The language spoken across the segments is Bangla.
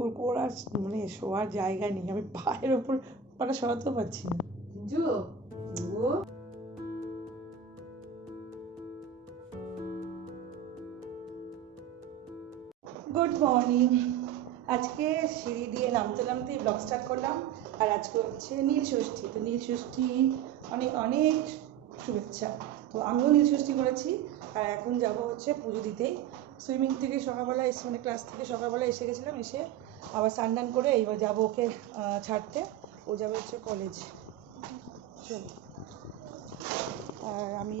ওর ওর আর মানে শোয়ার জায়গা নেই। আমি পায়ের ওপর পাটা সরাতেও পারছি না। জো ও গুড মর্নিং আজকে সিঁড়ি দিয়ে নামতে নামতে ব্লগ স্টার্ট করলাম। আর আজকে হচ্ছে নীল ষষ্ঠী। তো নীল ষষ্ঠী অনেক অনেক শুভেচ্ছা। তো আমিও নীল ষষ্ঠী করেছি। আর এখন যাব হচ্ছে পুজো দিতেই সুইমিং থেকে সকালবেলা এসে মানে ক্লাস থেকে সকালবেলা এসে গেছিলাম এসে আবার স্নান করে এইবার যাব ওকে ছাড়তে। ও যাবে হচ্ছে কলেজ চলো। আর আমি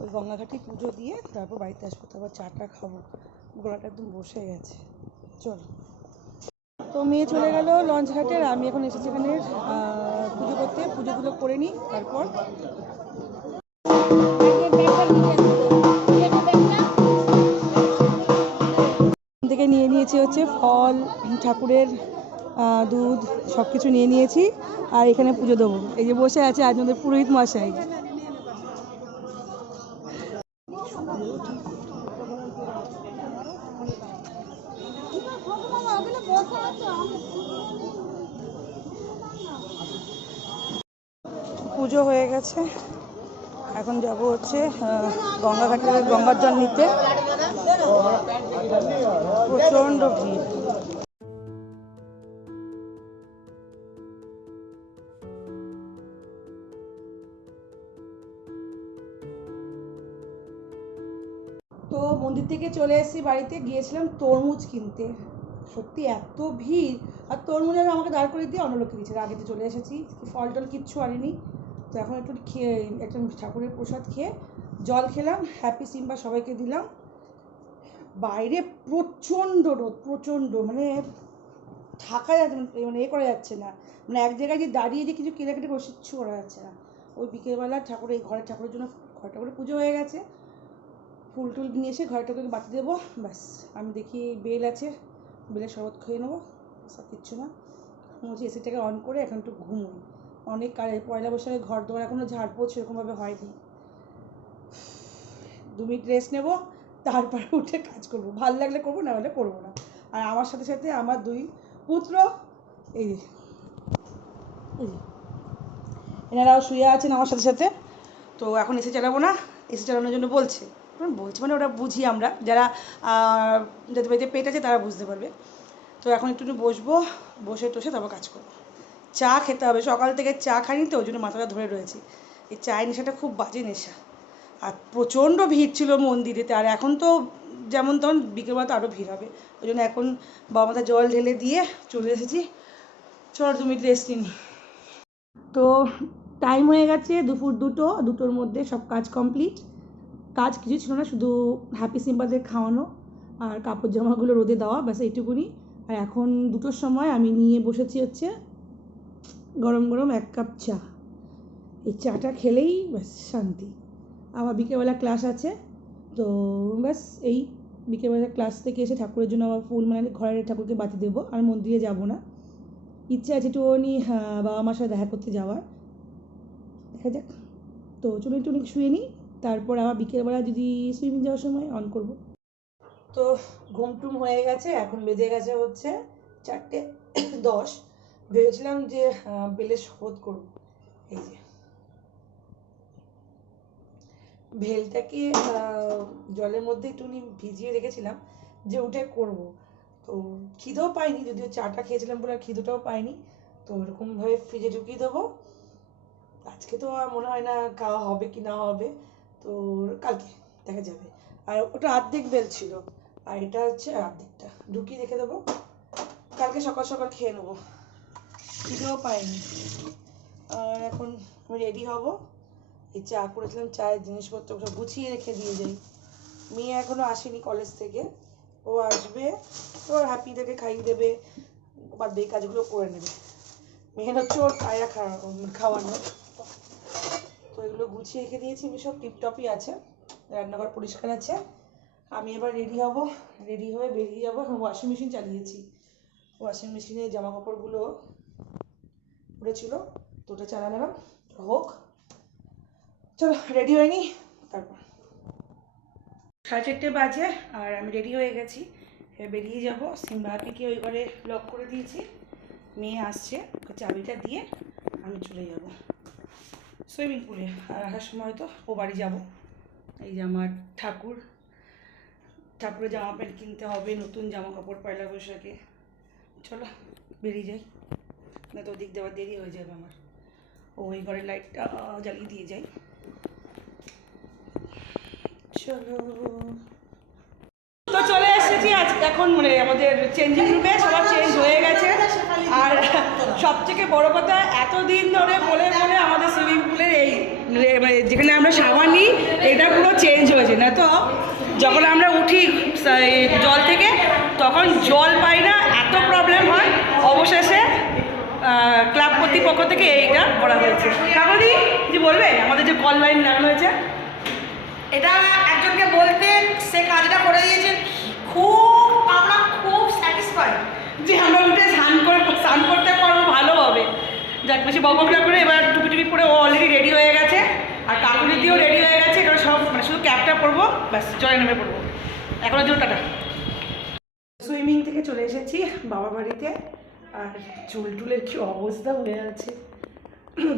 ওই গঙ্গাঘাটে পুজো দিয়ে তারপর বাড়িতে আসব, তারপর চাটা খাব। গলাটা একদম বসে গেছে। চল। তো মেয়ে চলে গেল লঞ্চ ঘাটে আমি এখন এসেছি এখানে পুজো করতে। পুজোগুলো করে নিই, তারপর হচ্ছে ফল, ঠাকুরের দুধ সব কিছু নিয়ে নিয়েছি, আর এখানে পুজো দেবো। এই যে বসে আছে আজ আমাদের পুরোহিত মশাই। পুজো হয়ে গেছে। এখন যাব হচ্ছে গঙ্গাঘাটের গঙ্গার জল নিতে প্রচণ্ড ভিড়। তো মন্দির থেকে চলে এসেছি বাড়িতে, গিয়েছিলাম তরমুজ কিনতে। সত্যি এত ভিড়। আর তরমুজ আমাকে দাঁড় করে দিয়ে অন্য লোককে দিচ্ছে আগে তো চলে এসেছি ফল টল কিচ্ছু আনিনি। তো এখন একটু খেয়ে, একটা ঠাকুরের প্রসাদ খেয়ে জল খেলাম হ্যাপি সিম্বা সবাইকে দিলাম। বাইরে প্রচণ্ড রোদ, প্রচণ্ড মানে থাকা যাচ্ছে মানে এ করা যাচ্ছে না। মানে এক জায়গায় যে দাঁড়িয়ে যে কিছু কেনাকাটি করে কিচ্ছু করা যাচ্ছে না। ওই বিকেলবেলা ঠাকুর, এই ঘরের ঠাকুরের জন্য ঘর ঠাকুরের পুজো হয়ে গেছে। ফুল টুল নিয়ে এসে ঘরে ঠাকুরকে বাতি দেবো, ব্যাস। আমি দেখি বেল আছে, বেলের শরবত খেয়ে নেব, সব কিচ্ছু না। বলছি এসিটাকে অন করে এখন একটু ঘুমোই। অনেক পয়লা বৈশাখে ঘর দোয়ার এখনও ঝাড় পোছ সেরকমভাবে হয়নি। দু মিনিট রেস্ট নেব, তারপরে উঠে কাজ করব। ভালো লাগলে করব, না হলে করব না। আর আমার সাথে সাথে আমার দুই পুত্র, এই এনারাও শুয়ে আছেন আমার সাথে সাথে। তো এখন এসে চালাবো না, এসে চালানোর জন্য বলছে। বলছে মানে ওটা বুঝি আমরা, যারা যাদের বাড়িতে পেট আছে তারা বুঝতে পারবে। তো এখন একটু বসবো বসে টসে তারপর কাজ করব। চা খেতে হবে। সকাল থেকে চা খাইনি তো, ওই জন্য মাথাটা ধরে রয়েছে। এই চায়ের নেশাটা খুব বাজে নেশা। আর প্রচণ্ড ভিড় ছিল মন্দিরেতে, আর এখন তো যেমন তেমন বিকেলবেলা তো আরও ভিড় হবে। ওই জন্য এখন বাবা মাথা জল ঢেলে দিয়ে চলে এসেছি। চলো তুমি রেস্ট নিই। তো টাইম হয়ে গেছে দুপুর দুটো, দুটোর মধ্যে সব কাজ কমপ্লিট কাজ কিছু ছিল না, শুধু হ্যাপি সিম্বাদের খাওয়ানো আর কাপড় জামাগুলো রোদে দেওয়া, ব্যাস এইটুকুনি। আর এখন দুটোর সময় আমি নিয়ে বসেছি হচ্ছে গরম গরম এক কাপ চা। এই চাটা খেলেই ব্যাস শান্তি। আমার বিকেলবেলা ক্লাস আছে তো ব্যাস এই বিকেলবেলা ক্লাস থেকে এসে ঠাকুরের জন্য আবার ফুল মানে ঘরের ঠাকুরকে বাতি দেবো আর মন্দিরে যাব না। ইচ্ছে আছে একটুখানি হ্যাঁ, বাবা মার সাথে দেখা করতে যাওয়ার। দেখা যাক। তো চুনি টুনি শুয়ে নিই তারপর আবার বিকেলবেলা যদি সুইমিং যাওয়ার সময় অন করব। তো ঘুম টুম হয়ে গেছে এখন বেজে গেছে হচ্ছে চারটে দশ। ভেবেছিলাম যে বেলের শরবত করব। এই যে। ভেলটাকে জলের মধ্যে একটুখানি ভিজিয়ে রেখেছিলাম যে উঠে করব। তো খিদেও পাইনি, যদিও চাটা খেয়েছিলাম বলে আর খিদেটাও পাইনি। তো ওরকমভাবে ফ্রিজে ঢুকিয়ে দেবো। আজকে তো আর মনে হয় না খাওয়া হবে কি না হবে। তো কালকে দেখা যাবে। আর ওটা অর্ধেক বেল ছিল। আর এটা হচ্ছে অর্ধেকটা ঢুকিয়ে রেখে দেবো। কালকে সকাল সকাল খেয়ে নেব। খিদেও পাইনি। আর এখন রেডি হব। এই চা করেছিলাম, চায়ের জিনিসপত্র সব গুছিয়ে রেখে দিয়ে যাই। মেয়ে এখনও আসেনি কলেজ থেকে। ও আসবে ওর হ্যাপি হ্যাপিদেরকে খাইয়ে দেবে, বাদ এই কাজগুলো করে নেবে। মেন হচ্ছে ওর কায়রা খাওয়ানো। তো এগুলো গুছিয়ে রেখে দিয়েছি আমি সব টিপটপই আছে। রান্নাঘর পরিষ্কার আছে। আমি এবার রেডি হব রেডি হয়ে বেরিয়ে যাব। এখন ওয়াশিং মেশিন চালিয়েছি। ওয়াশিং মেশিনে জামা কাপড়গুলো পড়েছিল, তো ওটা চালালাম হোক। চলো রেডি হয়নি? তারপর। সাড়ে চারটে বাজে আর আমি রেডি হয়ে গেছি। বেরিয়ে যাব। সিম্বাপিকে ওই ঘরে লক করে দিয়েছি। মেয়ে আসছে চাবিটা দিয়ে আমি চলে যাব। সুইমিং পুলে আর আসার সময় তো ও বাড়ি যাব। এই যে আমার ঠাকুর। ঠাকুরের জামা প্যান্ট কিনতে হবে, নতুন জামা কাপড় পয়লা বৈশাখে। চলো, বেরিয়ে যাই। না তো ওদিক দেওয়ার দেরি হয়ে যাবে আমার। ওই ঘরের লাইটটা জ্বালিয়ে দিয়ে যাই চলো। তো চলে এসেছি আজ এখন মানে আমাদের চেঞ্জিং রুমে সবার চেঞ্জ হয়ে গেছে। আর সব থেকে বড় কথা, এতদিন ধরে বলে বলে আমাদের সুইমিং পুলের এই মানে যেখানে আমরা সাবান নিই, এটা পুরো চেঞ্জ হয়েছে, না তো? যখন আমরা উঠি জল থেকে, তখন জল পাই না, এত প্রবলেম হয়। অবশেষে ক্লাব কর্তৃপক্ষ থেকে এইটা করা হয়েছে। কাকদি কিছু বলবে? আমাদের যে কল লাইন লাগানো হয়েছে। এটা একজনকে বলতে সে কাজটা করে দিয়েছে। খুব আমরা খুব স্যাটিসফাইড যে আমরা উঠে স্নান করে স্নান করতে পারব ভালো হবে। যাক বেশি বকবক না করে এবার টুপি টুপি পরে ও অলরেডি রেডি হয়ে গেছে। আর কাকুলি দিয়েও রেডি হয়ে গেছে। এবার সব মানে শুধু ক্যাপটা পরবো ব্যাস জলে নেমে পড়ব। এখনও জোর টাটা। সুইমিং থেকে চলে এসেছি বাবা বাড়িতে। আর চুল টুলের কি অবস্থা হয়ে আছে?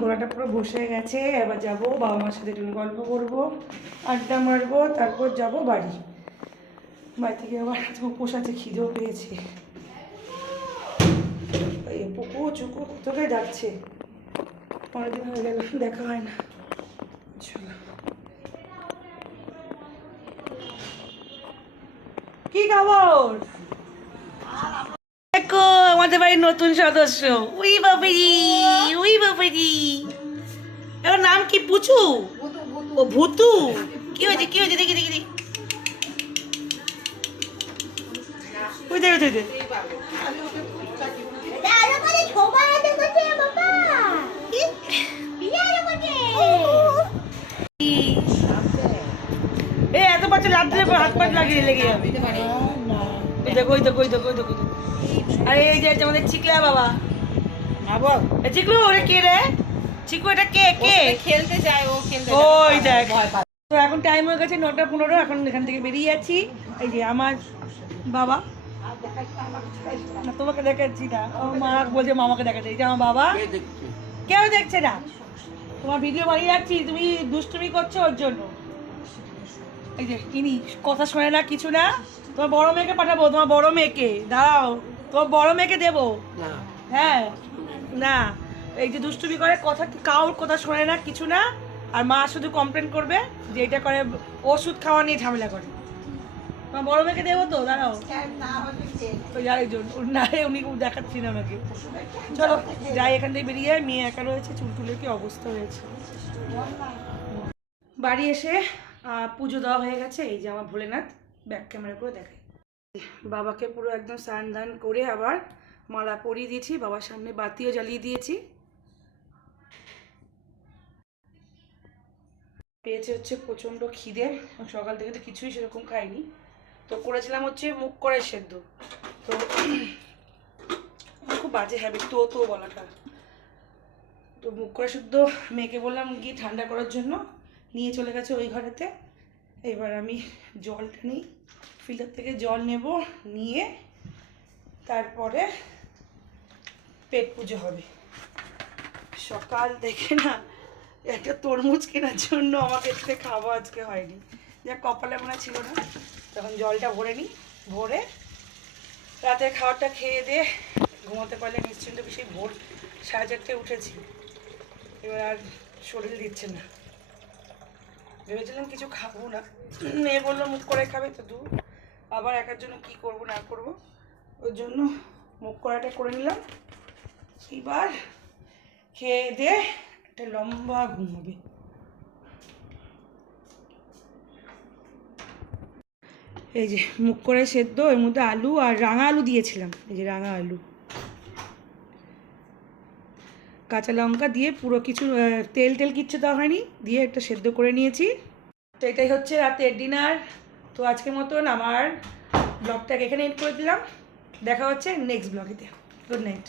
গোড়াটা পুরো বসে গেছে, এবার যাব বাবা মার সাথে একটু গল্প করব, আড্ডা মারবো, তারপর যাব বাড়ি। বাড়ি থেকে আবার উপোস আছে, খিদেও পেয়েছে। এই পুকু, চুকু কোথায় যাচ্ছে অনেকদিন হয়ে গেল, দেখা হয় না। কি খবর? আমাদের বাড়ির নতুন সদস্য। উই বাবারি উই বাবারি। এর নাম কি পুচু? ও ভুতু? কি হয়েছে কি হয়েছে? দেখি দেখি দেখি। ওই দেখ ওই দেখ এ এত বাচ্চা লাভ দিলে হাত পাট লাগিয়ে লেগে যাবে। দেখো দেখো দেখো দেখো। আরে এই যে আমাদের চিকলা বাবা। চিকলু ওরে কে রে? চিকু এটা কে? কে? খেলতে যায় ও খেলতে ওই দেখ। তো এখন টাইম হয়ে গেছে নটা পনেরো এখন এখান থেকে বেরিয়ে যাচ্ছি। এই যে আমার বাবা। তোমাকে দেখাচ্ছি না। আমার মা বলছে মামাকে দেখাচ্ছে এই যে আমার বাবা। কেউ দেখছে না। তোমার ভিডিও বানিয়ে রাখছি তুমি দুষ্টুমি করছ ওর জন্য। এই যে ইনি কথা শোনে না কিছু না। তোমার বড় মেয়েকে পাঠাবো তোমার বড় মেয়েকে। দাঁড়াও। তোমার বড় মেয়েকে দেবো? হ্যাঁ? না। এই যে দুষ্টুমি করে কথা কাউর কথা শোনে না কিছু না? আর মা শুধু কমপ্লেন করবে যে এটা করে ওষুধ খাওয়া নিয়ে ঝামেলা করে। তোমার বড় মেয়েকে দেবো তো? দাঁড়াও। ওই আরেকজন ওর না উনি দেখাচ্ছি না আমাকে। চলো যাই এখান থেকে বেরিয়ে যায় মেয়ে একা রয়েছে চুল টুলের কি অবস্থা হয়েছে? বাড়ি এসে আহ, পুজো দেওয়া হয়ে গেছে। এই যে আমার ভোলেনাথ ব্যাক ক্যামেরা করে দেখাই। বাবাকে পুরো একদম স্নান দান করে আবার মালা পরিয়ে দিয়েছি, বাবার সামনে বাতিও জ্বালিয়ে দিয়েছি। পেয়েছে হচ্ছে প্রচণ্ড খিদে সকাল থেকে তো কিছুই সেরকম খাইনি। তো করেছিলাম হচ্ছে মুখ করাই সেদ্ধ। তো খুব বাজে হ্যাবিট তো তো বলাটা। তো মুখ করে শুদ্ধ মেয়েকে বললাম গিয়ে ঠান্ডা করার জন্য নিয়ে চলে গেছে ওই ঘরেতে। এবার আমি জলটা নিই ফিল্টার থেকে জল নেব, নিয়ে তারপরে পেট পুজো হবে। সকাল থেকে না, একটা তরমুজ কেনার জন্য আমাকে এতে খাওয়া আজকে হয়নি। যা কপালে মনে ছিল না। তখন জলটা ভরে নিই, ভরে রাতে খাবারটা খেয়ে দিয়ে ঘুমোতে পারলে নিশ্চিন্ত বেশি ভোর সাড়ে চারটে উঠেছি। এবার আর শরীর দিচ্ছে না। ভেবেছিলাম কিছু খাব না। মেয়ে বলল, মুখ করে খাবে তো দূর আবার একার জন্য কি করব, না করব? ওর জন্য মুখ করাটা করে নিলাম। এবার খেয়ে দিয়ে একটা লম্বা ঘুম হবে। এই যে মুখ করে সেদ্ধ, এর মধ্যে আলু আর রাঙা আলু দিয়েছিলাম। এই যে রাঙা আলু। কাঁচা লঙ্কা দিয়ে পুরো কিছু তেল তেল কিচ্ছু দেওয়া হয়নি, দিয়ে একটা সেদ্ধ করে নিয়েছি। তো এটাই হচ্ছে রাতের ডিনার তো আজকের মতন আমার ব্লগটাকে এখানে এড করে দিলাম। দেখা হচ্ছে নেক্সট ব্লগেতে গুড নাইট